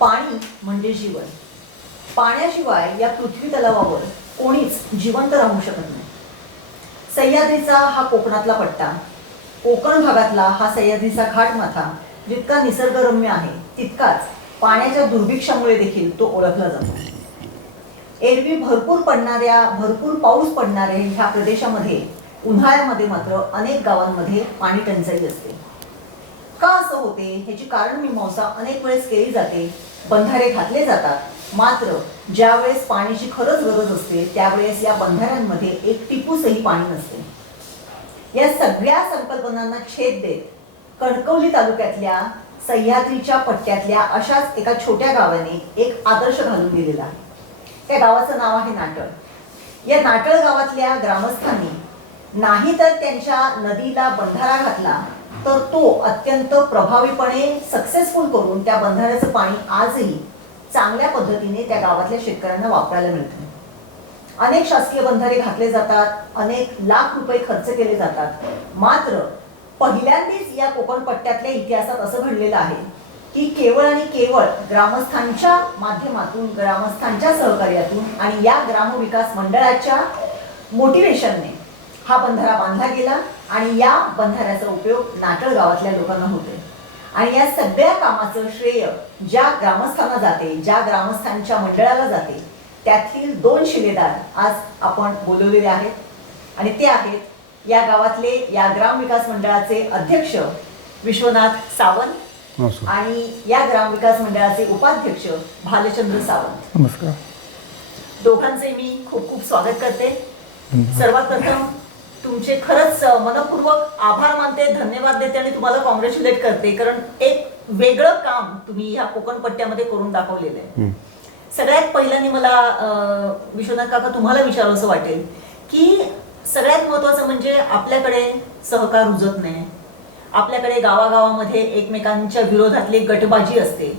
पाणी म्हणजे जीवन. पाण्याशिवाय या पृथ्वी तलावावर कोणीच जिवंत राहू शकत नाही. सह्याद्रीचा हा कोकणातला पट्टा, कोकण भागातला हा सह्याद्रीचा घाटमाथा जितका निसर्गरम्य आहे तितकाच पाण्याच्या दुर्भिक्षामुळे देखील तो ओळखला जातो. एरवी भरपूर पाऊस पडणाऱ्या ह्या प्रदेशामध्ये उन्हाळ्यामध्ये मात्र अनेक गावांमध्ये पाणी टंचाई असते. का असं होते ह्याची कारण मीमांसा अनेक वेळेस केली जाते. बंधारे घातले जातात, मात्र ज्यावेळेस पाण्याची खरंच गरज असते त्यावेळेस या बंधाऱ्यांमध्ये एक टिपूसही पाणी नसते. या सगळ्या संकल्पनांना छेद देत कणकवली तालुक्यातल्या सह्याद्रीच्या पट्ट्यातल्या अशाच एका छोट्या गावाने एक आदर्श घालून दिलेला आहे. त्या गावाचं नाव आहे नाटळ. या नाटळ गावातल्या ग्रामस्थांनी नाही तर त्यांच्या नदीला बंधारा घातला, तर तो अत्यंत प्रभावीपणे सक्सेसफुल करून त्या बंधाऱ्याचं पाणी आजही चांगल्या पद्धतीने त्या गावातल्या शेतकऱ्यांना वापरायला मिळतं. अनेक शासकीय बंधारे घातले जातात, अनेक लाख रुपये खर्च केले जातात, मात्र पहिल्यांदाच या कोकण पट्ट्यातल्या इतिहासात असं घडलेलं आहे की केवळ आणि केवळ ग्रामस्थांच्या माध्यमातून, ग्रामस्थांच्या सहकार्यातून आणि या ग्रामविकास मंडळाच्या मोटिवेशनने हा बंधारा बांधला गेला आणि या बंधाऱ्याचा उपयोग नाटळ गावातल्या लोकांना होतोय. आणि या सगळ्या कामाचं श्रेय ज्या ग्रामस्थांना जाते, ज्या ग्रामस्थांच्या मंडळाला जाते, त्यातील 2 शिलेदार आज आपण बोलवलेले आहेत. आणि ते आहेत या गावातले, या ग्रामविकास मंडळाचे अध्यक्ष विश्वनाथ सावंत आणि या ग्रामविकास मंडळाचे उपाध्यक्ष भालचंद्र सावंत. नमस्कार. दोघांचे मी खूप खूप स्वागत करते. सर्वात प्रथम तुमचे खरंच मनपूर्वक आभार मानते, धन्यवाद देते आणि तुम्हाला कॉंग्रॅच्युलेट करते, कारण एक वेगळं काम तुम्ही ह्या कोकण पट्ट्यामध्ये करून दाखवलेलं आहे. सगळ्यात पहिल्यांदा मला विश्वनाथ काका तुम्हाला विचारावंसं वाटेल की सगळ्यात महत्वाचं म्हणजे आपल्याकडे सहकार रुजत नाही, आपल्याकडे गावागावामध्ये एकमेकांच्या विरोधातली गटबाजी असते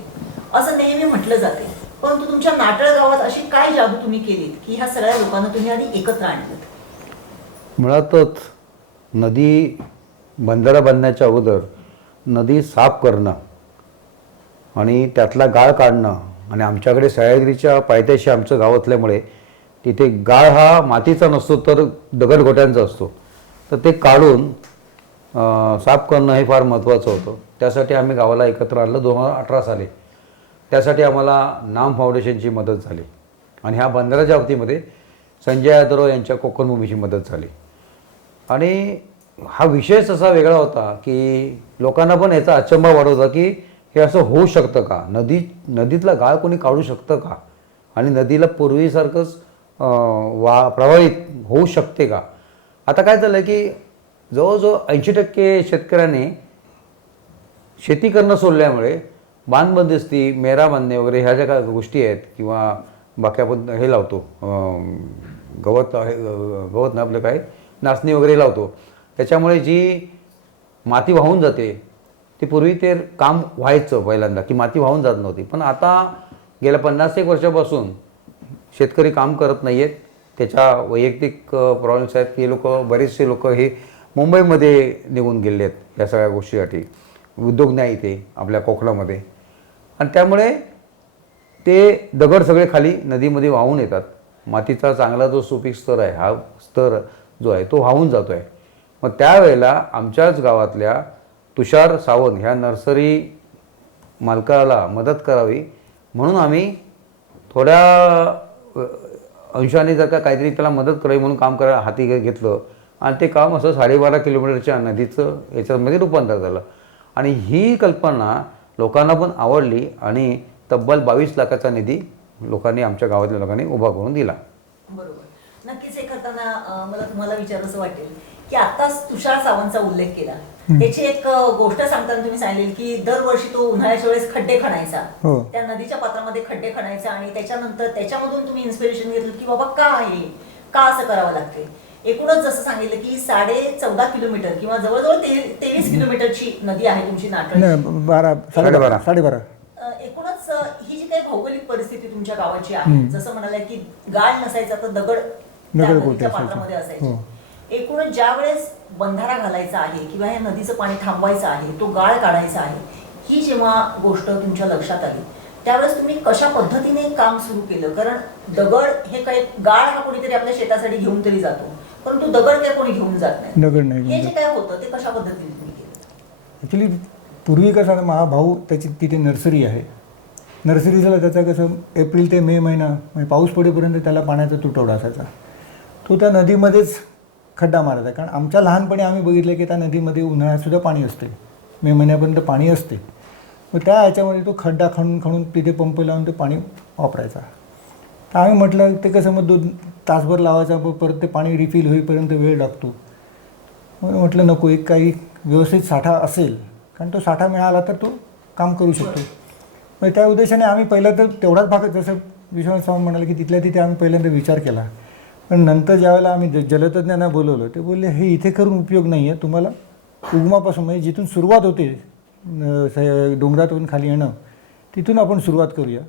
असं नेहमी म्हटलं जाते. परंतु तुमच्या नाटळ गावात अशी काय जादू तुम्ही केलीत की ह्या सगळ्या लोकांना तुम्ही आधी एकत्र आणलं? मुळातच नदी बंधारा बांधण्याच्या अगोदर नदी साफ करणं आणि त्यातला गाळ काढणं, आणि आमच्याकडे सह्याद्रीच्या पायथ्याशी आमचं गाव असल्यामुळे तिथे गाळ हा मातीचा नसतो तर दगडगोट्यांचा असतो, तर ते काढून साफ करणं हे फार महत्त्वाचं होतं. त्यासाठी आम्ही गावाला एकत्र आणलं 2018 साली. त्यासाठी आम्हाला नाम फाउंडेशनची मदत झाली आणि ह्या बंधाऱ्याच्या बाबतीमध्ये संजय यादव यांच्या कोकणभूमीची मदत झाली. आणि हा विषयच असा वेगळा होता की लोकांना पण याचा अचंबा वाढत होता की हे असं होऊ शकतं का, नदीतला गाळ कोणी काढू शकतं का, आणि नदीला पूर्वीसारखंच प्रभावित होऊ शकते का. आता काय झालं की जवळजवळ 80% शेतकऱ्यांनी शेती करणं सोडल्यामुळे बांधबंदिस्ती, मेरा बांधणे वगैरे ह्या ज्या काय गोष्टी आहेत, किंवा बाकी आपण हे लावतो गवत ना आपलं काय नाचणी वगैरे लावतो, त्याच्यामुळे जी माती वाहून जाते, ती पूर्वी ते काम व्हायचं पहिल्यांदा की माती वाहून जात नव्हती, पण आता गेल्या 50-1 वर्षापासून शेतकरी काम करत नाही आहेत. त्याच्या वैयक्तिक प्रॉब्लेम्स आहेत की बरेचसे लोक हे मुंबईमध्ये निघून गेले आहेत या सगळ्या गोष्टीसाठी. उद्योग नाही इथे आपल्या कोकणामध्ये, आणि त्यामुळे ते दगड सगळे खाली नदीमध्ये वाहून येतात. मातीचा चांगला जो सुपीक स्तर आहे, हा स्तर जो आहे तो वाहून जातो आहे. मग त्यावेळेला आमच्याच गावातल्या तुषार सावंत ह्या नर्सरी मालकाला मदत करावी म्हणून आम्ही थोड्या अंशाने जर का काहीतरी त्याला मदत करावी म्हणून काम करायला हाती घेतलं, आणि ते काम असं 12.5 किलोमीटरच्या नदीचं याच्यामध्ये रूपांतर झालं. आणि ही कल्पना लोकांना पण आवडली आणि तब्बल 22 लाखाचा निधी लोकांनी, आमच्या गावातल्या लोकांनी उभा करून दिला. बरोबर. नक्कीच हे करताना मला तुम्हाला विचारायचं वाटेल की आताच तुषार सावंतचा उल्लेख केला, याची एक गोष्ट सांगताना तुम्ही सांगितली की दरवर्षी तो उन्हाळ्याच्या वेळेस खड्डे खणायचा, त्या नदीच्या पात्रामध्ये खड्डे खणायचा, आणि त्याच्यानंतर त्याच्यामधून तुम्ही इन्स्पिरेशन घेतलं की बाबा का आहे, का असं करावं लागते. एकूणच जसं सांगितलं की 14.5 किलोमीटर किंवा जवळजवळ 23 किलोमीटरची नदी आहे तुमची नाटळ. 12.5. एकूणच ही जी काही भौगोलिक परिस्थिती तुमच्या गावाची आहे, जसं म्हणाले की गाळ नसायचा तर दगड नदीच्या पात्रामध्ये असायचे. एकूणच ज्या वेळेस बंधारा घालायचा आहे किंवा या नदीचं पाणी थांबवायचं आहे, तो गाळ काढायचा आहे, ही जेव्हा गोष्ट तुमच्या लक्षात आली त्यावेळेस तुम्ही कशा पद्धतीने काम सुरू केलं? कारण दगड हे काही गाळ हा कोणीतरी आपल्या शेतासाठी घेऊन तरी जातो, परंतु दगड काय कोणी घेऊन जात नाही. दगड नाही हे जे काय होतं ते कशा पद्धतीने तुम्ही केलं? ॲक्च्युली पूर्वी कसं आता माझा भाऊ त्याची तिथे नर्सरी आहे. नर्सरीला त्याचा कसं एप्रिल ते मे महिना म्हणजे पाऊस पडेपर्यंत त्याला पाण्याचा तुटवडा असायचा. तो त्या नदीमध्येच खड्डा मारायचा. कारण आमच्या लहानपणी आम्ही बघितलं की त्या नदीमध्ये उन्हाळ्यातसुद्धा पाणी असते, मे महिन्यापर्यंत पाणी असते. मग त्या ह्याच्यामध्ये तो खड्डा खणून खणून तिथे पंप लावून ते पाणी वापरायचा. तर आम्ही म्हटलं ते कसं मग 2 तासभर लावायचा, परत ते पाणी रिफिल होईपर्यंत वेळ लागतो. मग म्हटलं नको, एक काही व्यवस्थित साठा असेल, कारण तो साठा मिळाला तर तो काम करू शकतो. मग त्या उद्देशाने आम्ही पहिला तर तेवढाच भाग, जसं विश्वनाथ सावंत म्हणाले की तिथल्या तिथे आम्ही पहिल्यांदा विचार केला. पण नंतर ज्यावेळेला आम्ही जलतज्ञांना बोलवलं ते बोलले हे इथे करून उपयोग नाही आहे, तुम्हाला उगमापासून म्हणजे जिथून सुरुवात होते डोंगरातून खाली येणं तिथून आपण सुरुवात करूया.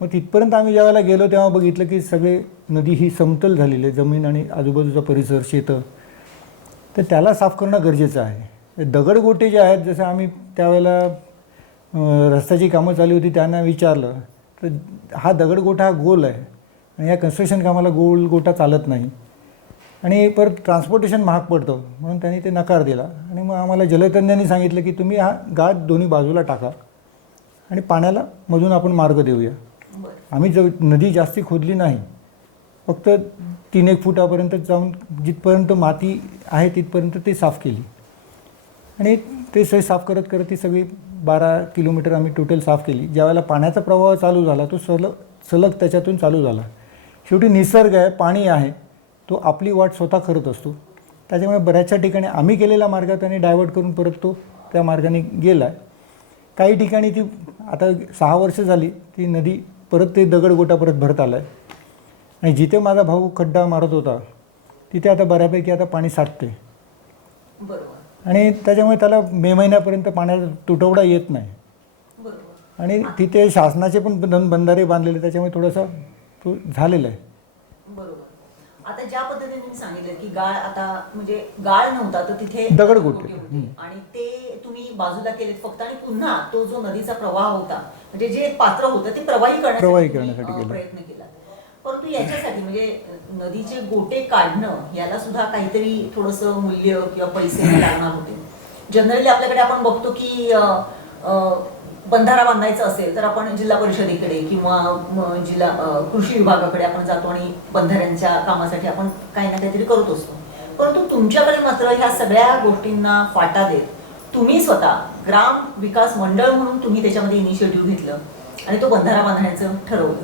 मग तिथपर्यंत आम्ही ज्यावेळेला गेलो तेव्हा बघितलं की सगळे नदी ही समतल झालेली आहे, जमीन आणि आजूबाजूचा परिसर शेतं, तर त्याला साफ करणं गरजेचं आहे. दगडगोटे जे आहेत, जसं आम्ही त्यावेळेला रस्त्याची कामं चालू होती त्यांना विचारलं तर हा दगडगोटा हा गोल आहे आणि या कन्स्ट्रक्शन कामाला गोल गोटा चालत नाही आणि परत ट्रान्सपोर्टेशन महाग पडतं, म्हणून त्यांनी ते नकार दिला. आणि मग आम्हाला जलतज्ञांनी सांगितलं की तुम्ही हा गाठ दोन्ही बाजूला टाका आणि पाण्याला मधून आपण मार्ग देऊया. आम्ही नदी जास्ती खोदली नाही, फक्त 3-1 फुटापर्यंत जाऊन जिथपर्यंत माती आहे तिथपर्यंत ते साफ केली आणि ते साफ करत करत ती सगळी 12 किलोमीटर आम्ही टोटल साफ केली. ज्यावेळेला पाण्याचा प्रवाह चालू झाला तो सलग त्याच्यातून चालू झाला. शेवटी निसर्ग आहे, पाणी आहे, तो आपली वाट स्वतः करत असतो. त्याच्यामुळे बऱ्याचशा ठिकाणी आम्ही केलेल्या मार्गात त्याने डायव्हर्ट करून परत तो त्या मार्गाने गेला आहे. काही ठिकाणी ती आता 6 वर्ष झाली ती नदी परत ते दगडगोटा परत भरत आला आहे आणि जिथे माझा भाऊ खड्डा मारत होता तिथे आता बऱ्यापैकी आता पाणी साठते बरोबर. आणि त्याच्यामुळे त्याला मे महिन्यापर्यंत पाण्याचा तुटवडा येत नाही. बरोबर. आणि तिथे शासनाचे पण बंधारे बांधलेले, त्याच्यामुळे थोडासा तो झालेला आहे. बरोबर. आता ज्या पद्धतीने तुम्ही सांगितलं की गाळ आता म्हणजे गाळ नव्हता तर तिथे दगडगोटे होते आणि ते तुम्ही बाजूला केलेत फक्त, आणि पुन्हा तो जो नदीचा प्रवाह होता म्हणजे जे पात्र होतं ते प्रवाही करण्यासाठी केलं. प्रयत्न केला. परंतु याच्यासाठी म्हणजे नदीचे गोटे काढणं याला सुद्धा काहीतरी थोडंसं मूल्य किंवा पैसे लागणार होते. जनरली आपल्याकडे आपण बघतो की बंधारा बांधायचा असेल तर आपण जिल्हा परिषदेकडे किंवा जिल्हा कृषी विभागाकडे आपण जातो आणि बंधाऱ्यांच्या कामासाठी आपण काही ना काहीतरी करत असतो. परंतु तुमच्याकडे मात्र ह्या सगळ्या गोष्टींना फाटा देत तुम्ही स्वतः ग्राम विकास मंडळ म्हणून तुम्ही त्याच्यामध्ये इनिशिएटिव्ह घेतलं आणि तो बंधारा बांधण्याचं ठरवलं.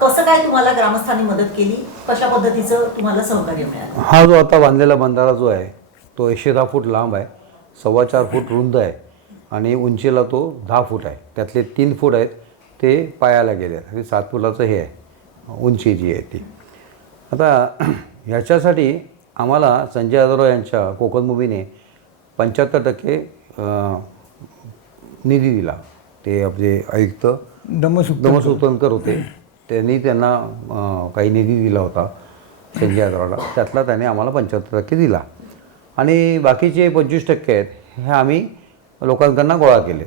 कसं काय तुम्हाला ग्रामस्थांनी मदत केली, कशा पद्धतीचं तुम्हाला सहकार्य मिळालं? हा जो आता बांधलेला बंधारा जो आहे तो 110 फूट लांब आहे, 4.25 फूट रुंद आहे आणि उंचीला तो 10 फूट आहे. त्यातले 3 फूट आहेत ते पायाला गेले आहेत आणि 7 फुटाचं हे आहे उंची जी आहे ती. आता ह्याच्यासाठी आम्हाला संजय यादवराव यांच्या कोकण मुव्हीने 75% निधी दिला. ते आपले आयुक्त दमसुतनकर होते, त्यांनी त्यांना काही निधी दिला होता संजय यादवरावला, त्यातला त्याने आम्हाला 75% दिला आणि बाकीचे 25% आहेत हे आम्ही लोकांकडून गोळा केले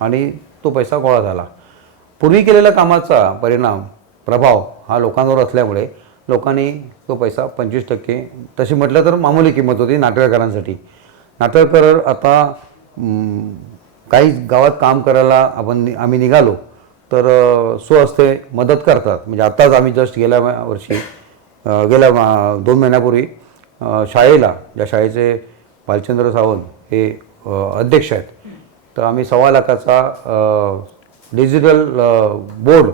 आणि तो पैसा गोळा झाला. पूर्वी केलेल्या कामाचा प्रभाव हा लोकांवर असल्यामुळे लोकांनी तो पैसा 25%, तशी म्हटलं तर मामूली किंमत होती नाटककारांसाठी. नाटककार आता काही गावात काम करायला आम्ही निघालो तर स्वहस्ते मदत करतात. म्हणजे आत्ताच आम्ही जस्ट गेल्या 2 महिन्यापूर्वी शाळेला, ज्या शाळेचे भालचंद्र सावंत हे अध्यक्ष आहेत, तर आम्ही 1.25 लाखाचा डिजिटल बोर्ड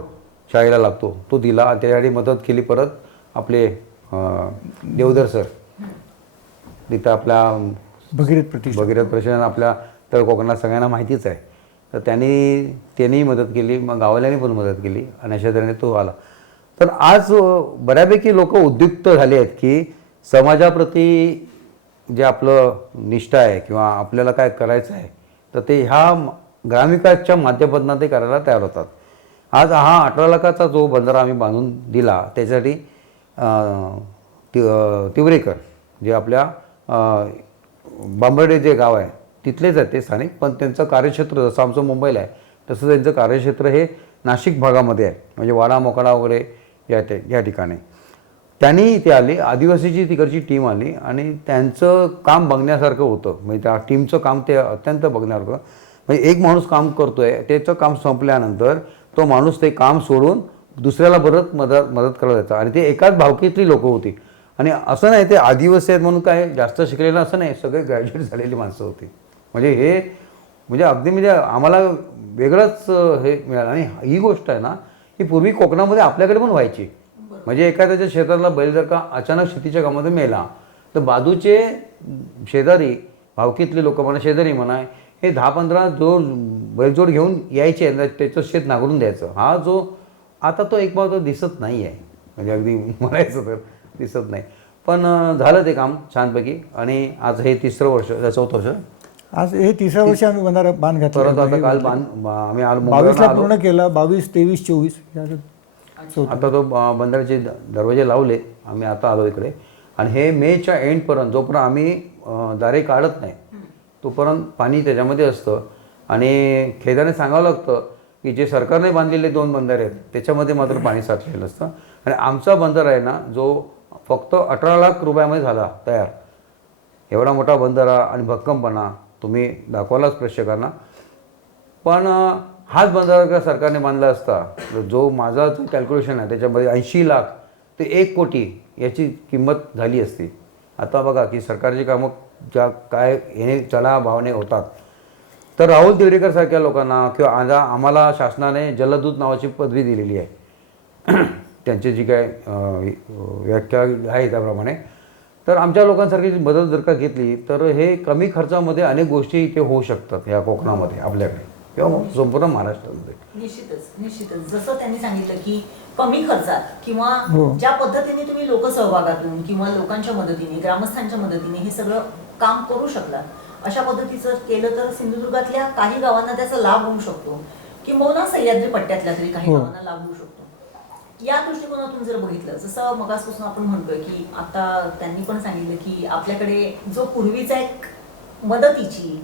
शाळेला लागतो तो दिला, त्यासाठी मदत केली. परत आपले देवधर सर तिथं आपल्या भगीरथ प्रतिष्ठान आपल्या तळ कोकणात सगळ्यांना माहितीच आहे, तर त्यांनी मदत केली, मग गावाल्यांनी पण मदत केली आणि अशा तऱ्हेने तो आला. तर आज बऱ्यापैकी लोक उद्युक्त झाले आहेत की समाजाप्रती जे आपलं निष्ठा आहे किंवा आपल्याला काय करायचं आहे तर ते ह्या ग्रामविकासच्या माध्यमातून ते करायला तयार होतात. आज हा 18 लाखाचा जो बंधारा आम्ही बांधून दिला त्याच्यासाठी तिवरेकर जे आपल्या बांबर्डे जे गाव आहे तिथलेच आहेत ते स्थानिक, पण त्यांचं कार्यक्षेत्र जसं आमचं मुंबईला आहे तसं त्यांचं कार्यक्षेत्र हे नाशिक भागामध्ये आहे, म्हणजे वाडा मोकाडा वगैरे या ठिकाणी. त्यांनी इथे आली, आदिवासीची तिकडची टीम आली आणि त्यांचं काम बघण्यासारखं होतं. म्हणजे त्या टीमचं काम ते अत्यंत बघण्यासारखं. म्हणजे एक माणूस काम करतो आहे, त्याचं काम संपल्यानंतर तो माणूस ते काम सोडून दुसऱ्याला परत मदत करत जायचा. आणि ते एकाच भावकीतली लोकं होती. आणि असं नाही ते आदिवासी आहेत म्हणून काय जास्त शिकलेलं असं नाही, सगळे ग्रॅज्युएट झालेली माणसं होती. म्हणजे अगदी म्हणजे आम्हाला वेगळंच हे मिळालं. आणि ही गोष्ट आहे ना, ही पूर्वी कोकणामध्ये आपल्याकडे पण व्हायची. म्हणजे एखाद्याच्या शेतातला बैल जर का अचानक शेतीच्या कामामध्ये मेला तर बाजूचे शेजारी भावकीतले लोक म्हणा, शेजारी म्हणा, हे 10-15 बैलजोड घेऊन यायचे, त्याचं शेत नांगरून द्यायचं. हा जो आता तो एक भाव तो दिसत नाही आहे. म्हणजे अगदी म्हणायचं तर दिसत नाही. पण झालं ते काम छानपैकी. आणि आज हे 3रं वर्ष, 4थं वर्ष, आज हे 3रं वर्ष आम्ही बंधारा बांध घातला. परत आता काल आम्ही 22ला पूर्ण केला, 22, 23, 24 आता तो बंधाऱ्याचे दरवाजे लावले. आम्ही आता आलो इकडे. आणि हे मेच्या एंडपर्यंत जोपर्यंत आम्ही दारे काढत नाही तोपर्यंत पाणी त्याच्यामध्ये असतं. आणि खेदाने सांगावं लागतं की जे सरकारने बांधलेले 2 बंधारे आहेत त्याच्यामध्ये मात्र पाणी साचलेलं असतं. आणि आमचा बंधारा आहे ना, जो फक्त 18 लाख रुपयामध्ये झाला तयार. एवढा मोठा बंधारा आणि भक्कमपणा तुम्ही दाखवालाच प्रेक्षकांना. पण हाच बंधारा का सरकारने बांधला असता, जो माझा जो कॅल्क्युलेशन आहे त्याच्यामध्ये 80 लाख ते 1 कोटी याची किंमत झाली असती. आता बघा की सरकारची कामं ज्या काय येणे चला भावने होतात. तर राहुल दिवेकर सारख्या लोकांना किंवा आम्हाला शासनाने जलदूत नावाची पदवी दिलेली आहे. त्यांची जी काय व्याख्या आहे त्याप्रमाणे. तर आमच्या लोकांसारखी मदत जर का घेतली तर हे कमी खर्चामध्ये अनेक गोष्टी इथे होऊ शकतात ह्या कोकणामध्ये आपल्याकडे किंवा संपूर्ण महाराष्ट्रामध्ये. निश्चितच जसं त्यांनी सांगितलं की कमी खर्चात किंवा ज्या पद्धतीने तुम्ही लोकसहभागातून किंवा लोकांच्या मदतीने, ग्रामस्थांच्या मदतीने हे सगळं काम करू शकला, अशा पद्धतीचं केलं तर सिंधुदुर्गातल्या काही गावांना त्याचा लाभ होऊ शकतो, किंबहुना सह्याद्री पट्ट्यातल्या तरी काही गावांना लाभ होऊ शकतो. या दृष्टिकोनातून जर बघितलं, जसं मगासपासून आपण म्हणतोय की आता त्यांनी पण सांगितलं की आपल्याकडे जो पूर्वीचा एक मदतीची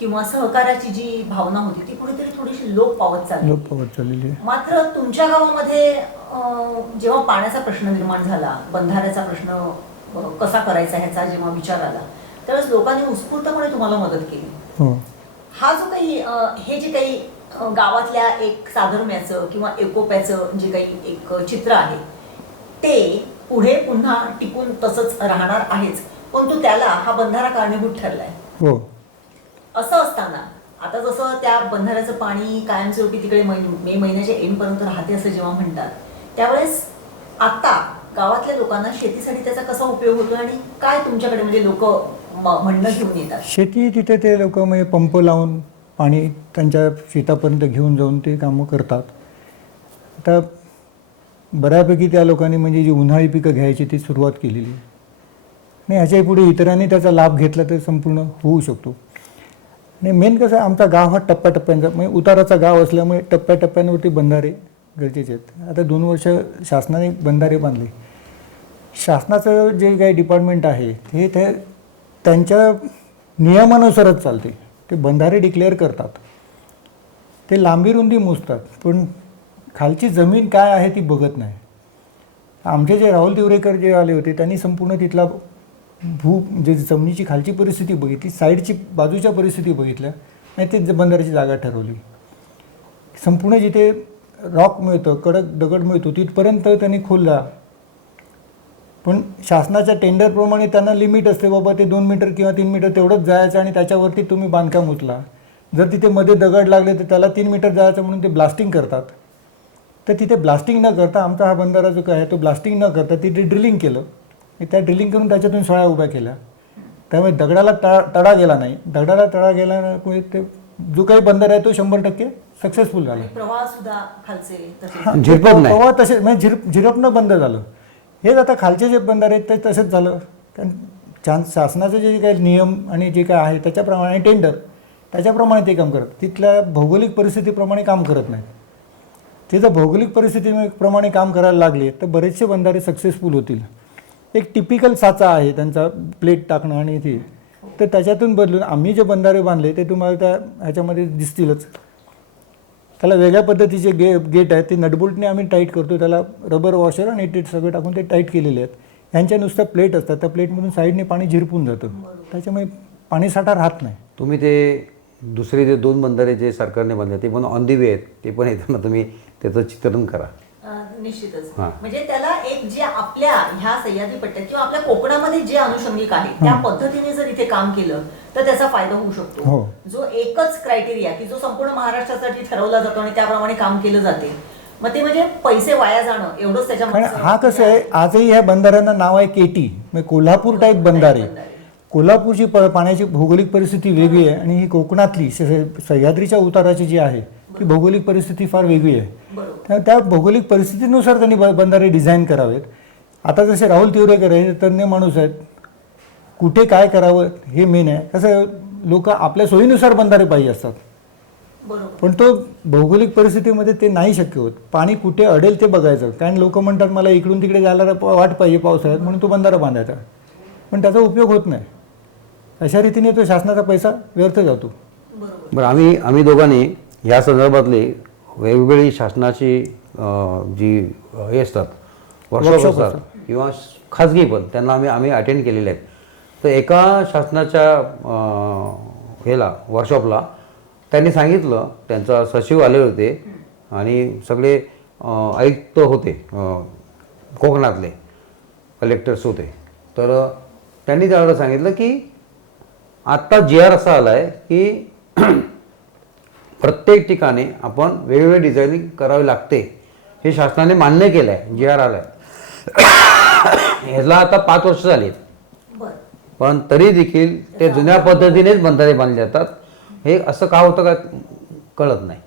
किंवा सहकार्याची जी भावना होती ती कुठेतरी थोडीशी लोप पावत चालली. मात्र तुमच्या गावामध्ये जेव्हा पाण्याचा प्रश्न निर्माण झाला, बंधाऱ्याचा प्रश्न कसा करायचा ह्याचा जेव्हा विचार आला, त्यावेळेस लोकांनी उत्स्फूर्तपणे तुम्हाला मदत केली. हा जो काही हे जे काही गावातल्या एक साधर्म्याचं किंवा एकोप्याचं जे काही एक चित्र आहे ते पुढे पुन्हा टिकून तसंच राहणार आहेच, परंतु त्याला हा बंधारा कारणीभूत ठरलाय. असं असताना आता जसं त्या बंधाऱ्याचं पाणी कायमस्वरूपी तिकडे मे महिन्याच्या एंडपर्यंत राहते असं जेव्हा म्हणतात, त्यावेळेस आता गावातल्या लोकांना शेतीसाठी त्याचा कसा उपयोग होतो आणि काय तुमच्याकडे म्हणजे लोक म्हणणं घेऊन येतात? शेती तिथे ते लोक म्हणजे पंप लावून पाणी त्यांच्या शेतापर्यंत घेऊन जाऊन ते कामं करतात. आता बऱ्यापैकी त्या लोकांनी म्हणजे जी उन्हाळी पिकं घ्यायची ती सुरुवात केलेली नाही. ह्याच्याही पुढे इतरांनी त्याचा लाभ घेतला तर संपूर्ण होऊ शकतो. आणि मेन कसं आहे, आमचा गाव हा टप्प्याटप्प्यांचा म्हणजे उताराचा गाव असल्यामुळे टप्प्याटप्प्यांवरती बंधारे गरजेचे आहेत. आता 2 वर्ष शासनाने बंधारे बांधले. शासनाचं जे काही डिपार्टमेंट आहे हे त्यांच्या नियमानुसारच चालते. ते बंधारे डिक्लेअर करतात, ते लांबी रुंदी मोजतात, पण खालची जमीन काय आहे ती बघत नाही. आमचे जे राहुल दिवेकर जे आले होते त्यांनी संपूर्ण तिथला जे जमिनीची खालची परिस्थिती बघितली, साईडची बाजूच्या परिस्थिती बघितल्या आणि ते बंधाऱ्याची जागा ठरवली. संपूर्ण जिथे रॉक मिळतं, कडक दगड मिळतो तिथपर्यंत त्यांनी खोलला. पण शासनाच्या टेंडरप्रमाणे त्यांना लिमिट असते, बाबा ते 2 मीटर किंवा 3 मीटर तेवढंच जायचं आणि त्याच्यावरती तुम्ही बांधकाम उचला. जर तिथे मध्ये दगड लागले तर त्याला 3 मीटर जायचं म्हणून ते ब्लास्टिंग करतात. तर तिथे ब्लास्टिंग न करता आमचा हा बंधारा जो काय आहे तो ब्लास्टिंग न करता तिथे ड्रिलिंग केलं. त्या ड्रिलिंग करून त्याच्यातून सोळ्या उभ्या केल्या. त्यामुळे दगडाला तडा गेला नाही. दगडाला तडा गेल्यामुळे ते जो काही बंधारा आहे तो 100% सक्सेसफुल झाला. प्रवाह सुद्धा खालचे प्रवाह तसे म्हणजे झिरपणं बंद झालं. हेच आता खालचे जे बंधारे आहेत ते तसंच झालं. कारण शासनाचे जे काही नियम आणि जे काय आहे त्याच्याप्रमाणे टेंडर त्याच्याप्रमाणे ते काम करत, तिथल्या भौगोलिक परिस्थितीप्रमाणे काम करत नाहीत. ते जर भौगोलिक परिस्थितीप्रमाणे काम करायला लागले तर बरेचसे बंधारे सक्सेसफुल होतील. एक टिपिकल साचा आहे त्यांचा प्लेट टाकणं आणि ते, तर त्याच्यातून बदलून आम्ही जे बंधारे बांधले ते तुम्हाला त्या ह्याच्यामध्ये दिसतीलच. त्याला वेगळ्या पद्धतीचे गेट आहेत, ते नटबोल्टने आम्ही टाईट करतो, त्याला रबर वॉशर आणि ते सगळं टाकून ते टाईट केलेले आहेत. यांच्या नुसत्या प्लेट असतात, त्या प्लेटमधून साईडने पाणी झिरपून जातं, त्याच्यामुळे पाणी साठा राहत नाही. तुम्ही ते दुसरे जे 2 बंधारे जे सरकारने बांधले ते पण ऑन दी वे आहेत, ते पण येताना तुम्ही त्याचं चित्रण करा. निश्चितच. हां. म्हणजे त्याला एक जे आपल्या ह्या सह्याद्री पट्ट्यात किंवा आपल्या कोकणामध्ये जे अनुषंगिक आहे त्या पद्धतीने जर इथे काम केलं तर त्याचा फायदा होऊ शकतो. हो. जो एकच क्रायटेरिया की जो संपूर्ण महाराष्ट्रासाठी ठरवला जातो आणि त्याप्रमाणे काम केलं जाते, मग ते म्हणजे पैसे वाया जाणं एवढंच त्याच्या कारण मागचं हा कसं आहे, आजही ह्या बंधाऱ्यांना नाव आहे केटी, म्हणजे कोल्हापूर टाईप बंधारे. कोल्हापूरची पाण्याची भौगोलिक परिस्थिती वेगळी आहे आणि ही कोकणातली सह्याद्रीच्या उताराची जी आहे ती भौगोलिक परिस्थिती फार वेगळी आहे. बरोबर. त्या भौगोलिक परिस्थितीनुसार त्यांनी बंधारे डिझाईन करावेत. आता जसे राहुल तिवरेकर हे तज्ज्ञ माणूस आहेत, कुठे काय करावं हे मेन आहे. कसं लोक आपल्या सोयीनुसार बंधारे पाहिजे असतात, बरोबर. पण तो भौगोलिक परिस्थितीमध्ये ते नाही शक्य होत. पाणी कुठे अडेल ते बघायचं, कारण लोक म्हणतात मला इकडून तिकडे जायला वाट पाहिजे पावसाळ्यात म्हणून तो बंधारा बांधायचा, पण त्याचा उपयोग होत नाही. अशा रीतीने तो शासनाचा पैसा व्यर्थ जातो. बरोबर. बरं, आम्ही दोघांनी ह्या संदर्भातली वेगवेगळी शासनाची जी हे असतात वर्कशॉप Workshop असतात किंवा खाजगी पण त्यांना आम्ही अटेंड केलेले आहेत. तर एका शासनाच्या ह्याला वर्कशॉपला त्यांनी सांगितलं, त्यांचा सचिव आले होते आणि सगळे आयुक्त होते, कोकणातले कलेक्टर्स होते. तर त्यांनी त्यावेळेला सांगितलं की आत्ता GR असा आला आहे की प्रत्येक ठिकाणी आपण वेगवेगळे डिझायनिंग करावी लागते, हे शासनाने मान्य केलं आहे. GR आला आहे, ह्याला आता 5 वर्ष झाली, बरं. पण तरी देखील ते जुन्या पद्धतीनेच बंधारे बांधले जातात. हे असं का होतं का कळत नाही.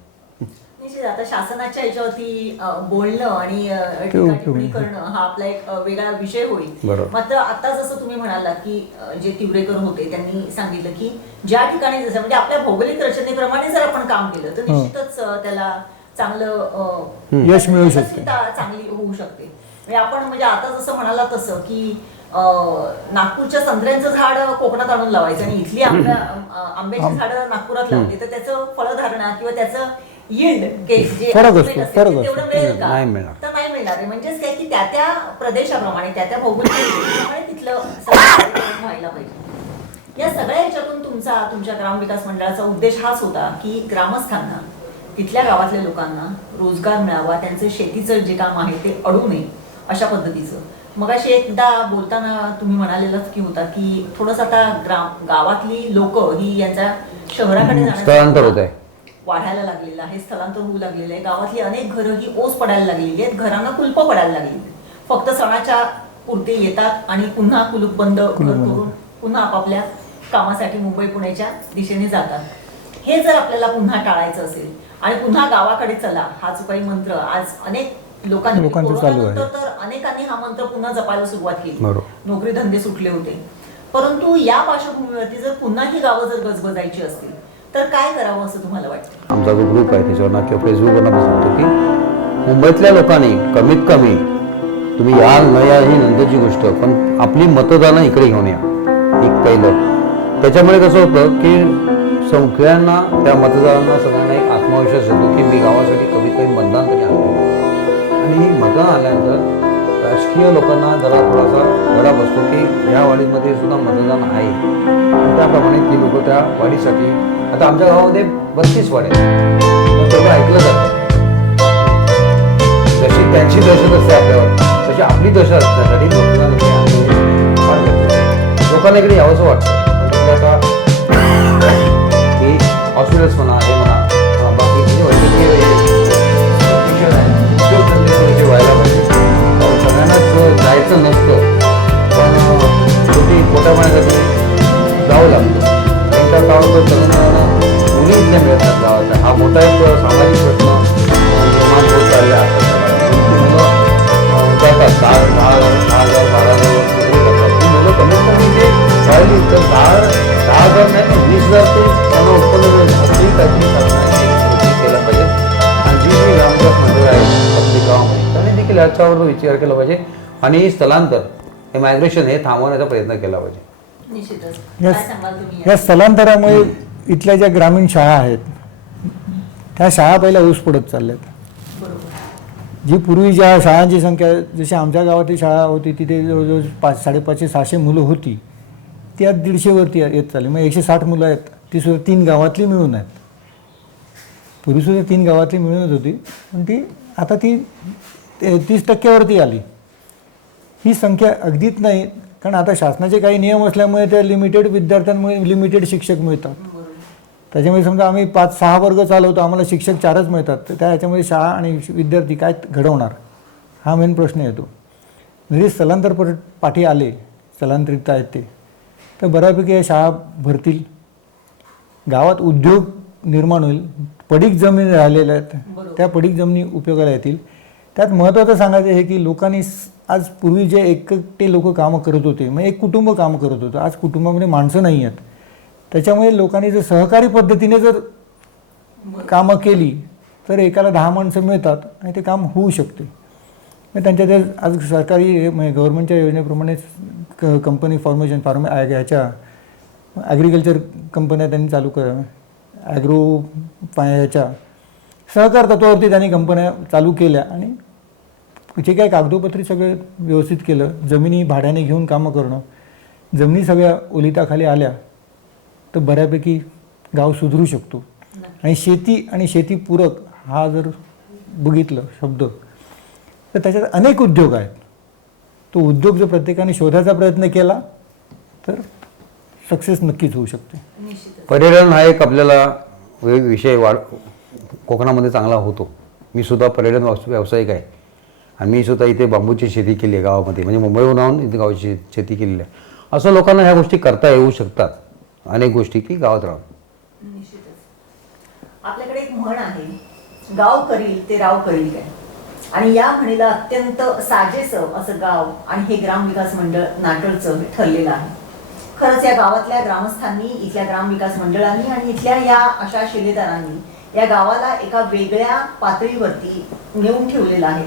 निश्चित. आता शासनाच्या याच्यावरती बोलणं आणि टिप्पणी करणं हा आपला एक वेगळा विषय होईल. बरोबर. मात्र आता जसं तुम्ही म्हणालात की जे तिवरेकर होते त्यांनी सांगितलं की ज्या ठिकाणी जसं म्हणजे आपल्या भौगोलिक रचनेप्रमाणे जर आपण काम केलं तर निश्चितच त्याला चांगलं यश मिळू शकते. चांगली होऊ शकते. म्हणजे आपण म्हणजे आता जसं म्हणाला तसं की नागपूरच्या संत्र्यांचं झाड कोकणात आणून लावायचं आणि इथली आंब्याची झाडं नागपुरात लावली तर त्याचं फळधारणा किंवा त्याचं यील्ड जे फरक असतो, असेल, फरक तेवढं मिळेल का? नाही मिळणार. तर नाही मिळणार आहे. म्हणजेच काय की त्या प्रदेशाप्रमाणे त्या भौगोलिक परिस्थितीप्रमाणे तिथलं सगळं व्हायला पाहिजे. या सगळ्या ह्याच्यातून तुमच्या ग्रामविकास मंडळाचा उद्देश हाच होता की ग्रामस्थांना, तिथल्या गावातल्या लोकांना रोजगार मिळावा, त्यांचं शेतीचं जे काम आहे ते अडू नये अशा पद्धतीचं. मगाशी एकदा बोलताना तुम्ही म्हणालेलंच की होता की थोडंसं आता गावातली लोक ही यांच्या शहराकडे स्थलांतर होत आहे, वाढायला लागलेलं आहे, स्थलांतर होऊ लागलेलं आहे. गावातली अनेक घरं ही ओस पडायला लागलेली आहेत, घरांना कुलप पडायला लागलेली आहेत. फक्त सणाच्या पुरते येतात आणि पुन्हा कुलूप बंद करून पुन्हा आपापल्या कामासाठी मुंबई पुण्याच्या दिशेने जातात. हे जर आपल्याला पुन्हा टाळायचं असेल आणि पुन्हा गावाकडे चला हा जो काही मंत्र आज अनेक लोकांचं चालू आहे, तर अनेकांनी हा मंत्र पुन्हा जपायला सुरुवात केली. नोकरी धंदे सुटले होते. परंतु या पार्श्वभूमीवरती जर पुन्हा ही गावं जर गजबजायची असतील तर काय करावं असं तुम्हाला वाटतं? आमचा जो ग्रुप आहे त्याच्यावर किंवा फेसबुकवर आपण सांगतो की मुंबईतल्या लोकांनी कमीत कमी तुम्ही याल न या ही नंतरची गोष्ट, पण आपली मतदानं इकडे घेऊन या, एक पहिलं. त्याच्यामुळे कसं होतं की सगळ्यांना त्या मतदारांना सगळ्यांना एक आत्मविश्वास येतो की मी गावासाठी कमीत कमी मतदान तरी आणतो. आणि ही मतदान आल्यानंतर राजकीय लोकांना जरा थोडासा धडा बसतो की ह्या वाडीमध्ये सुद्धा मतदान आहे. त्याप्रमाणे ती लोक त्या वाडीसाठी, आता आमच्या गावामध्ये 32 वाड्या आहेत, पण तेवढं ऐकलं जातं. जशी त्यांची दहशत असते आपल्यावर तशी आपली दहशत असण्यासाठी लोकांना इकडे यावंसं वाटतं. पण आता की हॉस्पिटल्स म्हणा, हे म्हणा, बाकी जे वैद्यकीय शिक्षण आहे उद्योगधंदे व्हायला पाहिजे. सगळ्यांनाच जायचं नसतं, पण शेवटी मोठ्या पाण्यासाठी जावं लागतं. त्यांच्या गावात तरुणांना मुली इथल्या मिळतात गावात. हा मोठा एक सामाजिक प्रश्न निर्माण होत चालला आहे. मुलं जातात 10,000 12,000 नोकरी करतात. ती मुलं कमीत कमी जे शाळेली तर 10,000 नाही पण 20,000 ते त्यांना उत्पन्न मिळेल अशी काहीतरी शासनाने केलं पाहिजे. आणि जी ग्रामविकास मंडळ आहे प्रत्येक गावामध्ये त्यांनी देखील याच्यावर विचार केला पाहिजे आणि स्थलांतर हे मायग्रेशन हे थांबवण्याचा प्रयत्न केला पाहिजे. निश्चितच. काय सांगाल तुम्ही? या स्थलांतरामुळे इथल्या ज्या ग्रामीण शाळा आहेत त्या शाळा पहिल्या ऊस पडत चालल्यात. बरोबर. जी पूर्वी ज्या शाळांची संख्या, जशी आमच्या गावातली शाळा होती तिथे जवळजवळ 500-550 मुलं होती, ती आज 150वरती येत चालली. मग 160 मुलं आहेत, ती सुद्धा 3 गावातली मिळून आहेत. पूर्वीसुद्धा 3 गावातली मिळूनच होती, पण ती आता ती 30% आली. ही संख्या अगदीच नाही, कारण आता शासनाचे काही नियम असल्यामुळे त्या लिमिटेड विद्यार्थ्यांमुळे लिमिटेड शिक्षक मिळतात. त्याच्यामुळे समजा आम्ही 5-6 वर्ग चालवतो, आम्हाला शिक्षक 4च मिळतात, तर त्या ह्याच्यामध्ये शाळा आणि विद्यार्थी काय घडवणार, हा मेन प्रश्न येतो. जरी स्थलांतर पाठी आले, स्थलांतरित आहेत ते, तर बऱ्यापैकी या शाळा भरतील, गावात उद्योग निर्माण होईल, पडीक जमीन राहिलेल्या आहेत त्या पडीक जमिनी उपयोगाला येतील. त्यात महत्त्वाचं सांगायचं आहे की लोकांनी आज पूर्वी जे एकटे लोक कामं करत होते, मग एक कुटुंब कामं करत होतं, आज कुटुंबामध्ये माणसं नाही आहेत. त्याच्यामुळे लोकांनी जर सहकारी पद्धतीने जर कामं केली तर एकाला 10 माणसं मिळतात आणि ते काम होऊ शकते. मग त्यांच्या ते आज सरकारी म्हणजे गव्हर्नमेंटच्या योजनेप्रमाणे कंपनी फॉर्मेशन ह्याच्या ॲग्रिकल्चर कंपन्या त्यांनी चालू ॲग्रो ह्याच्या सहकार तत्वावरती त्यांनी कंपन्या चालू केल्या आणि जे काही कागदोपत्री सगळं व्यवस्थित केलं. जमिनी भाड्याने घेऊन कामं करणं, जमिनी सगळ्या ओलिताखाली आल्या तर बऱ्यापैकी गाव सुधरू शकतो. आणि शेती आणि शेतीपूरक हा जर बघितलं शब्द, तर त्याच्यात अनेक उद्योग आहेत. तो उद्योग जर प्रत्येकाने शोधायचा प्रयत्न केला तर सक्सेस नक्कीच होऊ शकते. पर्यटन हा एक आपल्याला विषय कोकणामध्ये चांगला होतो. मी सुद्धा पर्यटन व्यावसायिक आहे आणि मी सुद्धा इथे बांबूची शेती केली आहे गावामध्ये, म्हणजे मुंबईहून आणून इथे गावाची शेती केलेली आहे. असं लोकांना ह्या गोष्टी करता येऊ शकतात, अनेक गोष्टी की गावात राहून. निश्चितच आपल्याकडे एक म्हण आहे, गाव करील ते राव करील काय. आणि या म्हणीला अत्यंत साजेसं असं गाव आणि हे ग्रामविकास मंडळ नाटळचं ठरलेलं आहे. खरंच या गावातल्या ग्रामस्थांनी, इथल्या ग्रामविकास मंडळांनी आणि इथल्या या अशा शिलेदारांनी या गावाला एका वेगळ्या पातळीवरती नेऊन ठेवलेलं आहे.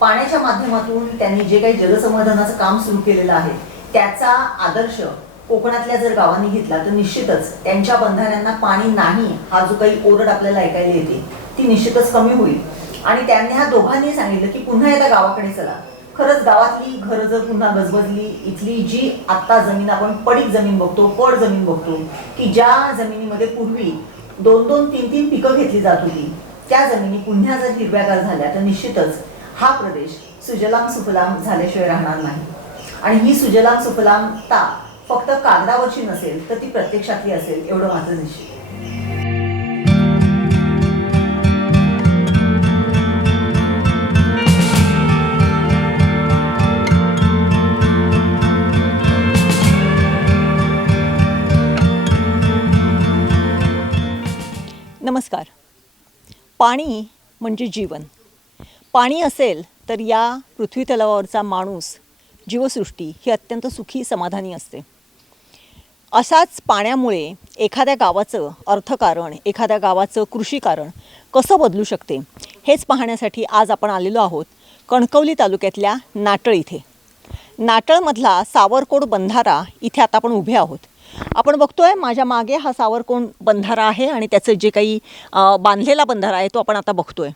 पाण्याच्या माध्यमातून त्यांनी जे काही जलसंवर्धनाचं काम सुरू केलेलं आहे त्याचा आदर्श कोकणातल्या जर गावांनी घेतला तर निश्चितच त्यांच्या बंधाऱ्यांना पाणी नाही हा जो काही ओरड आपल्याला ऐकायला येते ती निश्चितच कमी होईल. आणि त्यांनी ह्या दोघांनी सांगितलं की पुन्हा एकदा गावाकडे चला. खरंच गावातली घरं जर पुन्हा गजबजली, इथली जी आत्ता जमीन आपण पडीक जमीन बघतो, पड जमीन बघतो, की ज्या जमिनीमध्ये पूर्वी 2-2, 3-3 पिकं घेतली जात होती, त्या जमिनी पुन्हा जर हिरव्यागार झाल्या तर निश्चितच हा प्रदेश सुजलाम सुफलाम झाल्याशिवाय राहणार नाही. आणि ही सुजलाम सुफलामता फक्त कागदावरची नसेल तर ती प्रत्यक्षातली असेल, एवढं मात्र निश्चित. नमस्कार. पाणी म्हणजे जीवन. पाणी असेल तर या पृथ्वी तलावावरचा माणूस, जीवसृष्टी ही अत्यंत सुखी समाधानी असते. अशाच पाण्यामुळे एखाद्या गावाचं अर्थकारण, एखाद्या गावाचं कृषीकारण कसं बदलू शकते हेच पाहण्यासाठी आज आपण आलेलो आहोत कणकवली तालुक्यातल्या नाटळ इथे. नाटळमधला सावरकोंड बंधारा इथे आता आपण उभे आहोत. आपण बघतोय माझ्या मागे हा सावरकोंड बंधारा आहे आणि त्याचं जे काही बांधलेला बंधारा आहे तो आपण आता बघतोय.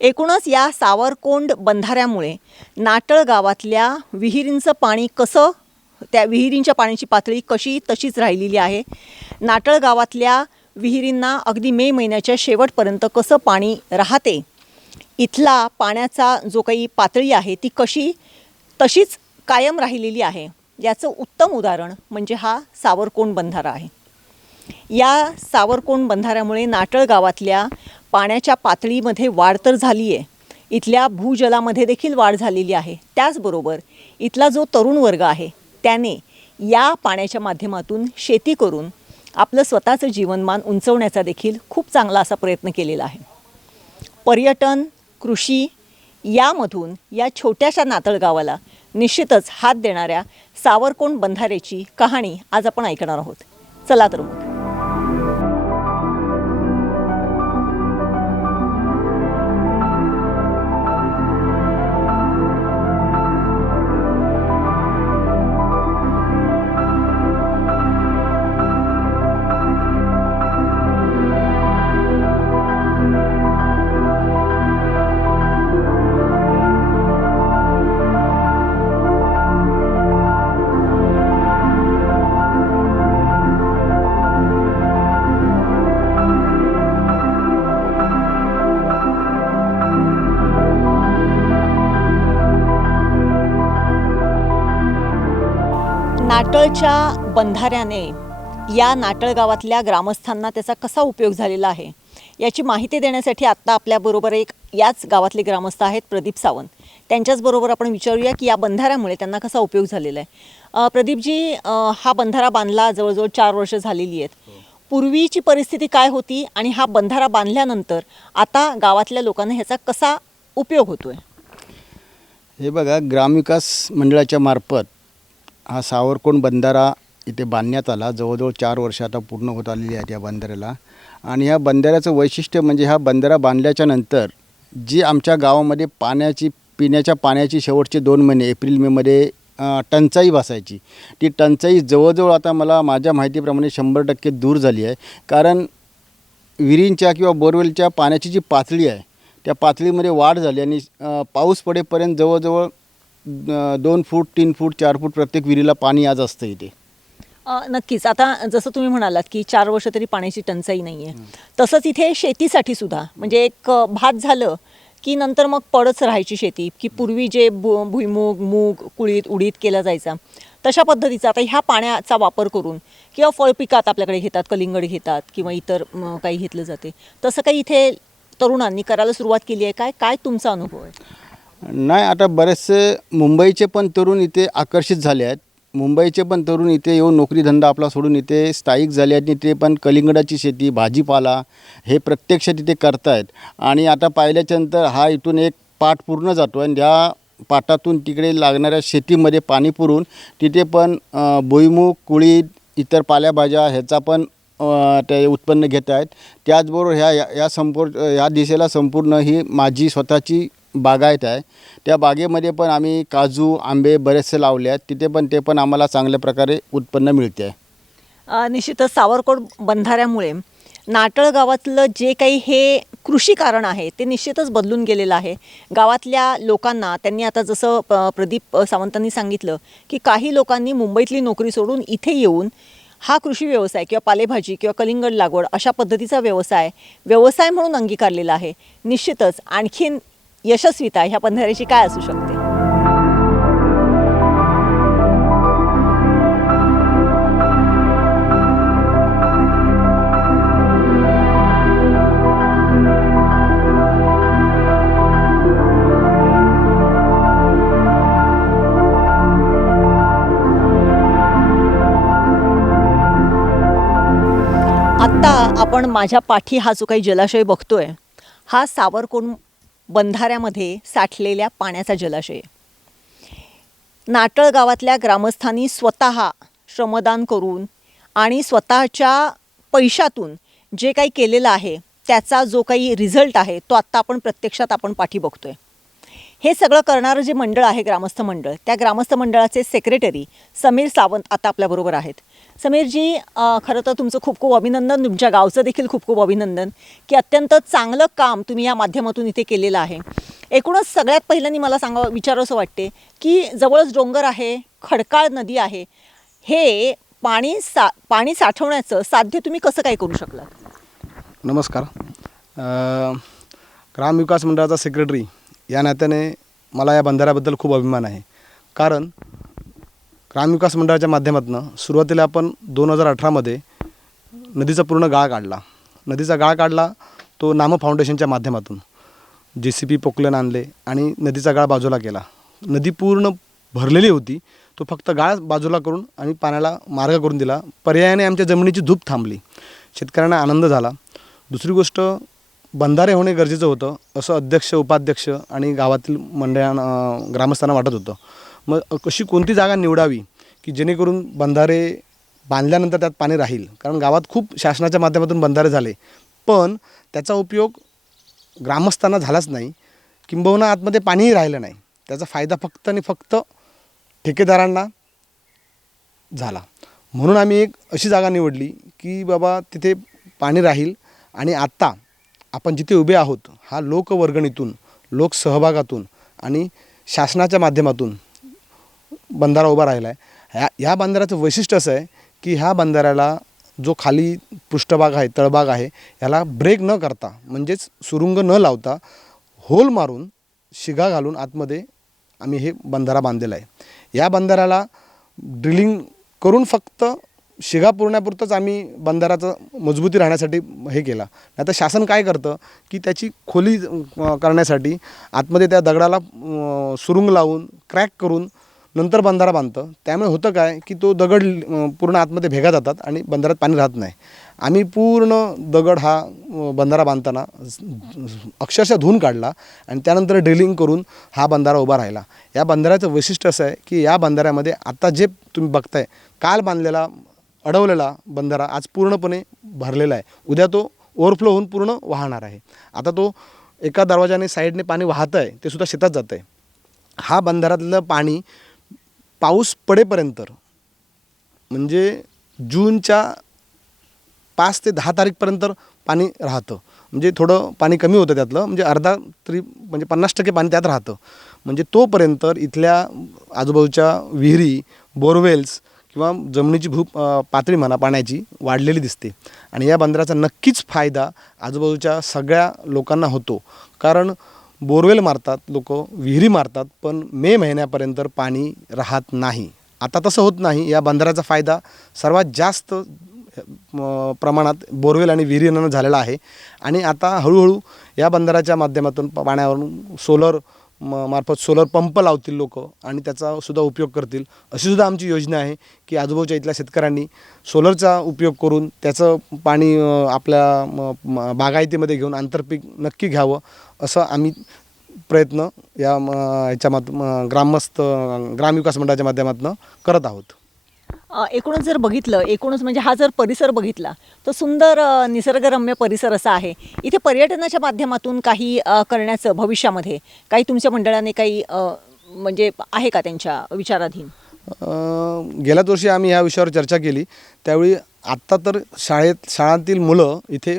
एकूणच या सावरकोंड बंधाऱ्यामुळे नाटळ गावातल्या विहिरींचं पाणी कसं, त्या विहिरींच्या पाण्याची पातळी कशी तशीच राहिलेली आहे. नाटळ गावातल्या विहिरींना अगदी मे महिन्याच्या शेवटपर्यंत कसं पाणी राहते, इथला पाण्याचा जो काही पातळी आहे ती कशी तशीच कायम राहिलेली आहे, याचं उत्तम उदाहरण म्हणजे हा सावरकोंड बंधारा आहे. या सावरकोंड बंधाऱ्यामुळे नाटळ गावातल्या पाण्याच्या पातळीमध्ये वाढ तर झाली आहे, इथल्या भूजलामध्ये देखील वाढ झालेली आहे. त्याचबरोबर इथला जो तरुण वर्ग आहे त्याने या पाण्याच्या माध्यमातून शेती करून आपलं स्वतःचं जीवनमान उंचवण्याचा देखील खूप चांगला असा प्रयत्न केलेला आहे. पर्यटन, कृषी यामधून या छोट्याशा नातळ गावाला निश्चितच हात देणाऱ्या सावरकोंड बंधाऱ्याची कहाणी आज आपण ऐकणार आहोत. चला तर मग. नाटळच्या बंधाऱ्याने या नाटळ गावातल्या ग्रामस्थांना त्याचा कसा उपयोग झालेला आहे याची माहिती देण्यासाठी आत्ता आपल्याबरोबर याच गावातले ग्रामस्थ आहेत प्रदीप सावंत. त्यांच्याचबरोबर आपण विचारूया की या बंधाऱ्यामुळे त्यांना कसा उपयोग झालेला आहे. प्रदीपजी, हा बंधारा बांधला जवळजवळ 4 वर्ष झालेली आहेत. पूर्वीची परिस्थिती काय होती आणि हा बंधारा बांधल्यानंतर आता गावातल्या लोकांना ह्याचा कसा उपयोग होतोय? हे बघा, ग्रामविकास मंडळाच्या मार्फत हा सावरकोंड बंधारा इथे बांधण्यात आला. जवळजवळ 4 वर्ष आता पूर्ण होत आलेली आहेत या बंधाऱ्याला. आणि ह्या बंधाऱ्याचं वैशिष्ट्य म्हणजे हा बंधारा बांधल्याच्या नंतर जी आमच्या गावामध्ये पिण्याच्या पाण्याची शेवटचे 2 महिने एप्रिल मेमध्ये टंचाई भासायची, ती टंचाई जवळजवळ आता मला माझ्या माहितीप्रमाणे 100% दूर झाली आहे. कारण विहिरींच्या किंवा बोरवेलच्या पाण्याची जी पातळी आहे त्या पातळीमध्ये वाढ झाली आणि पाऊस पडेपर्यंत जवळजवळ 2 फूट 3 फूट 4 फूट प्रत्येक विहिरीला पाणी आज असतं इथे. नक्कीच. आता जसं तुम्ही म्हणालात की 4 वर्ष तरी पाण्याची टंचाई नाही आहे, तसंच इथे शेतीसाठी सुद्धा म्हणजे एक भात झालं की नंतर मग पडच राहायची शेती, की पूर्वी जे भुईमूग, मूग, कुळीत, उडीद केला जायचा तशा पद्धतीचा आता ह्या पाण्याचा वापर करून किंवा फळपिकात आपल्याकडे घेतात, कलिंगड घेतात किंवा इतर काही घेतलं जाते, तसं काही इथे तरुणांनी करायला सुरुवात केली आहे काय तुमचा अनुभव आहे? नाही, आता बरेचसे मुंबईचे पण तरुण इथे आकर्षित झाले आहेत. मुंबईचे पण तरुण इथे येऊन नोकरीधंदा आपला सोडून इथे स्थायिक झाले आहेत. इथे पण कलिंगडाची शेती, भाजीपाला हे प्रत्यक्षात इथे करतायत. आणि आता पाहिल्याच्यानंतर हा इथून एक पाट पूर्ण जातो आणि त्या पाटातून तिकडे लागणाऱ्या शेतीमध्ये पाणी पुरून तिथे पण भुईमूग, कुळीद, इतर पालेभाज्या ह्याचा पण ते उत्पन्न घेत आहेत. त्याचबरोबर ह्या दिशेला संपूर्ण ही माझी स्वतःची बागायत आहे. त्या बागेमध्ये पण आम्ही काजू, आंबे बरेचसे लावले आहेत. तिथे पण ते पण आम्हाला चांगल्या प्रकारे उत्पन्न मिळते आहे. निश्चितच सावरकोंड बंधाऱ्यामुळे नाटळ गावातलं जे काही हे कृषी कारण आहे ते निश्चितच बदलून गेलेलं आहे. गावातल्या लोकांना त्यांनी आता जसं प्रदीप सावंतांनी सांगितलं की काही लोकांनी मुंबईतली नोकरी सोडून इथे येऊन हा कृषी व्यवसाय किंवा पालेभाजी किंवा कलिंगड लागवड अशा पद्धतीचा व्यवसाय म्हणून अंगीकारलेला आहे. निश्चितच आणखीन यशस्वीता ह्या बंधाऱ्याची काय असू शकते? आत्ता आपण माझ्या पाठी हा जो काही जलाशय बघतोय हा सावरकोंड बंधाऱ्यामध्ये साठलेल्या पाण्याचा जलाशय. नाटळ गावातल्या ग्रामस्थांनी स्वतः श्रमदान करून आणि स्वतःच्या पैशातून जे काही केलेलं आहे त्याचा जो काही रिझल्ट आहे तो आत्ता आपण प्रत्यक्षात पाठी बघतोय. हे सगळं करणारं जे मंडळ आहे ग्रामस्थ मंडळ, त्या ग्रामस्थ मंडळाचे सेक्रेटरी समीर सावंत आता आपल्याबरोबर आहेत. समीरजी, खरं तर तुमचं खूप खूप अभिनंदन, तुमच्या गावचं देखील खूप खूप अभिनंदन की अत्यंत चांगलं काम तुम्ही या माध्यमातून इथे केलेलं आहे. एकूणच सगळ्यात पहिल्यांदा मला विचारावंसं वाटते की जवळच डोंगर आहे, खडकाळ नदी आहे, हे पाणी साठवण्याचं साध्य तुम्ही कसं काय करू शकलात? नमस्कार. ग्रामविकास मंडळाचा सेक्रेटरी या नात्याने मला या बंधाऱ्याबद्दल खूप अभिमान आहे. कारण ग्रामविकास मंडळाच्या माध्यमातून सुरुवातीला आपण 2018मध्ये नदीचा पूर्ण गाळ काढला. नदीचा गाळ काढला तो नाम फाउंडेशनच्या माध्यमातून. JCB पोकलन आणले आणि नदीचा गाळ बाजूला केला. नदी पूर्ण भरलेली होती, तो फक्त गाळ बाजूला करून आम्ही पाण्याला मार्ग करून दिला. पर्यायाने आमच्या जमिनीची धूप थांबली. शेतकऱ्यांना आनंद झाला. दुसरी गोष्ट, बंधारे होणे गरजेचं होतं असं अध्यक्ष, उपाध्यक्ष आणि गावातील ग्रामस्थांना वाटत होतं. मग अशी कोणती जागा निवडावी की जेणेकरून बंधारे बांधल्यानंतर त्यात पाणी राहील. कारण गावात खूप शासनाच्या माध्यमातून बंधारे झाले, पण त्याचा उपयोग ग्रामस्थांना झालाच नाही, किंबहुना आतमध्ये पाणीही राहिलं नाही. त्याचा फायदा फक्त आणि फक्त ठेकेदारांना झाला. म्हणून आम्ही एक अशी जागा निवडली की बाबा तिथे पाणी राहील. आणि आत्ता आपण जिथे उभे आहोत हा लोकवर्गणीतून, लोकसहभागातून आणि शासनाच्या माध्यमातून बंधारा उभा राहिला आहे. ह्या बंधाऱ्याचं वैशिष्ट्य असं आहे की ह्या बंधाऱ्याला जो खाली पृष्ठभाग आहे, तळभाग आहे, याला ब्रेक न करता म्हणजेच सुरुंग न लावता होल मारून शिगा घालून आतमध्ये आम्ही हे बंधारा बांधलेला आहे. या बंधाऱ्याला ड्रिलिंग करून फक्त शिगा पुरण्यापुरतंच आम्ही बंधाराचं मजबूती राहण्यासाठी हे केला. नाही तर शासन काय करतं की त्याची खोली करण्यासाठी आतमध्ये त्या दगडाला सुरुंग लावून क्रॅक करून नंतर बंधारा बांधतं. त्यामुळे होतं काय की तो दगड पूर्ण आतमध्ये भेगा जातात आणि बंधारात पाणी राहत नाही. आम्ही पूर्ण दगड हा बंधारा बांधताना अक्षरशः धुवून काढला आणि त्यानंतर ड्रिलिंग करून हा बंधारा उभा राहिला. या बंधाऱ्याचं वैशिष्ट्य असं आहे की या बंधाऱ्यामध्ये आता जे तुम्ही बघताय काल बांधलेला अडवलेला बंधारा आज पूर्णपणे भरलेला आहे. उद्या तो ओव्हरफ्लो होऊन पूर्ण वाहणार आहे. आता तो एका दरवाजाने साईडने पाणी वाहतं आहे ते सुद्धा शेतात जातं आहे. हा बंधाऱ्यातलं पाणी पाऊस पडेपर्यंत म्हणजे जूनच्या 5 ते 10 तारीखपर्यंत पाणी राहतं. म्हणजे थोडं पाणी कमी होतं त्यातलं, म्हणजे अर्धा तरी म्हणजे 50% पाणी त्यात राहतं. म्हणजे तोपर्यंत इथल्या आजूबाजूच्या विहिरी, बोरवेल्स किंवा जमिनीची पातळी म्हणा पाण्याची वाढलेली दिसते. आणि या बंधाऱ्याचा नक्कीच फायदा आजूबाजूच्या सगळ्या लोकांना होतो. कारण बोरवेल मारतात लोक, विहिरी मारतात, पण मे महिन्यापर्यंत पाणी राहत नाही. आता तसं होत नाही. या बंधाऱ्याचा फायदा सर्वात जास्त प्रमाणात बोरवेल आणि विहिरींना झालेला आहे. आणि आता हळूहळू या बंधाऱ्याच्या माध्यमातून पाण्यावरून सोलर मार्फत सोलर पंप लावतील लोक आणि त्याचा सुद्धा उपयोग करतील. अशी सुद्धा आमची योजना आहे की आजूबाजूच्या इथल्या शेतकऱ्यांनी सोलरचा उपयोग करून त्याचं पाणी आपल्या बागायतीमध्ये घेऊन आंतरपीक नक्की घ्यावं, असं आम्ही प्रयत्न या ग्रामस्थ ग्रामविकास मंडळाच्या माध्यमातून करत आहोत. एकूणच जर बघितलं, एकूणच म्हणजे हा जर परिसर बघितला तर सुंदर निसर्गरम्य परिसर असा आहे. इथे पर्यटनाच्या माध्यमातून काही करण्याचं भविष्यामध्ये काही तुमच्या मंडळाने काही म्हणजे आहे का त्यांच्या विचाराधीन? गेल्याच वर्षी आम्ही ह्या विषयावर चर्चा केली. त्यावेळी आत्ता तर शाळांतील मुलं इथे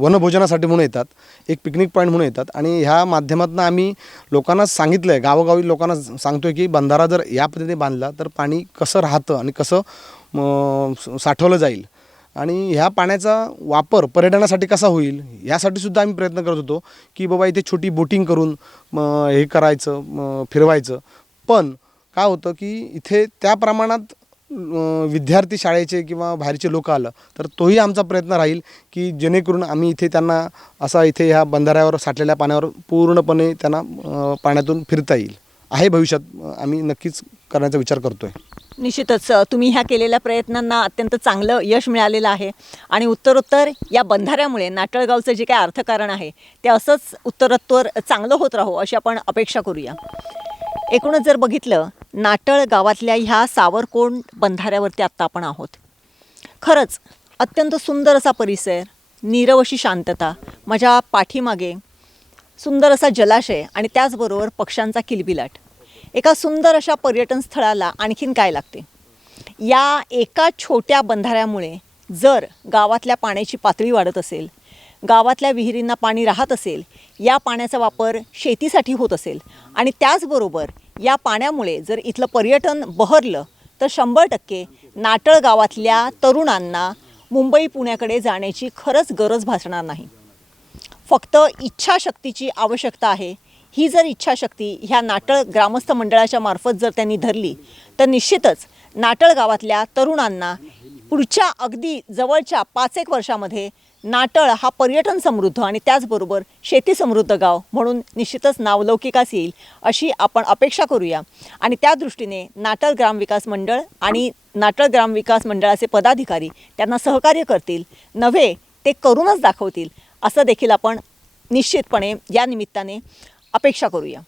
वनभोजनासाठी म्हणून येतात, एक पिकनिक पॉईंट म्हणून येतात. आणि ह्या माध्यमातून आम्ही लोकांना सांगितलं आहे, गावोगावी लोकांना सांगतो आहे की बंधारा जर या पद्धतीने बांधला तर पाणी कसं राहतं आणि कसं साठवलं जाईल आणि ह्या पाण्याचा वापर पर्यटनासाठी कसा होईल यासाठी सुद्धा आम्ही प्रयत्न करत होतो की बाबा इथे छोटी बोटिंग करून हे करायचं, फिरवायचं. पण काय होतं की इथे त्या प्रमाणात विद्यार्थी शाळेचे किंवा बाहेरचे लोक आलं तर तोही आमचा प्रयत्न राहील की जेणेकरून आम्ही इथे त्यांना असा इथे ह्या बंधाऱ्यावर साठलेल्या पाण्यावर पूर्णपणे त्यांना पाण्यातून फिरता येईल. आहे भविष्यात आम्ही नक्कीच करण्याचा विचार करतो आहे. निश्चितच तुम्ही ह्या केलेल्या प्रयत्नांना अत्यंत चांगलं यश मिळालेलं आहे आणि उत्तरोत्तर या बंधाऱ्यामुळे नाटळगावचं जे काय अर्थकारण आहे ते असंच उत्तरोत्तर चांगलं होत राहो अशी आपण अपेक्षा करूया. एकूणच जर बघितलं, नाटळ गावातल्या ह्या सावरकोंड बंधाऱ्यावरती आत्ता आपण आहोत. खरंच अत्यंत सुंदर असा परिसर, नीरव अशी शांतता, माझ्या पाठीमागे सुंदर असा जलाशय आणि त्याचबरोबर पक्ष्यांचा किलबिलाट. एका सुंदर अशा पर्यटन स्थळाला आणखीन काय लागते? या एका छोट्या बंधाऱ्यामुळे जर गावातल्या पाण्याची पातळी वाढत असेल, गावातल्या विहिरींना पाणी राहत असेल, या पाण्याचा वापर शेतीसाठी होत असेल आणि त्याचबरोबर या पाण्यामुळे जर इथलं पर्यटन बहरलं तर 100% नाटळ गावातल्या तरुणांना मुंबई पुण्याकडे जाण्याची खरंच गरज भासणार नाही. फक्त इच्छाशक्तीची आवश्यकता आहे. ही जर इच्छाशक्ती ह्या नाटळ ग्रामस्थ मंडळाच्या मार्फत जर त्यांनी धरली तर निश्चितच नाटळ गावातल्या तरुणांना पुढच्या अगदी जवळच्या 5-1 वर्षामध्ये नाटळ हा पर्यटन समृद्ध आणि त्याचबरोबर शेती समृद्ध गाव म्हणून निश्चितच नावलौकिकास येईल अशी आपण अपेक्षा करूया. आणि त्या दृष्टीने नाटळ ग्रामविकास मंडळ आणि नाटळ ग्रामविकास मंडळाचे पदाधिकारी त्यांना सहकार्य करतील, नव्हे ते करूनच दाखवतील असं देखील आपण निश्चितपणे या निमित्ताने अपेक्षा करूया.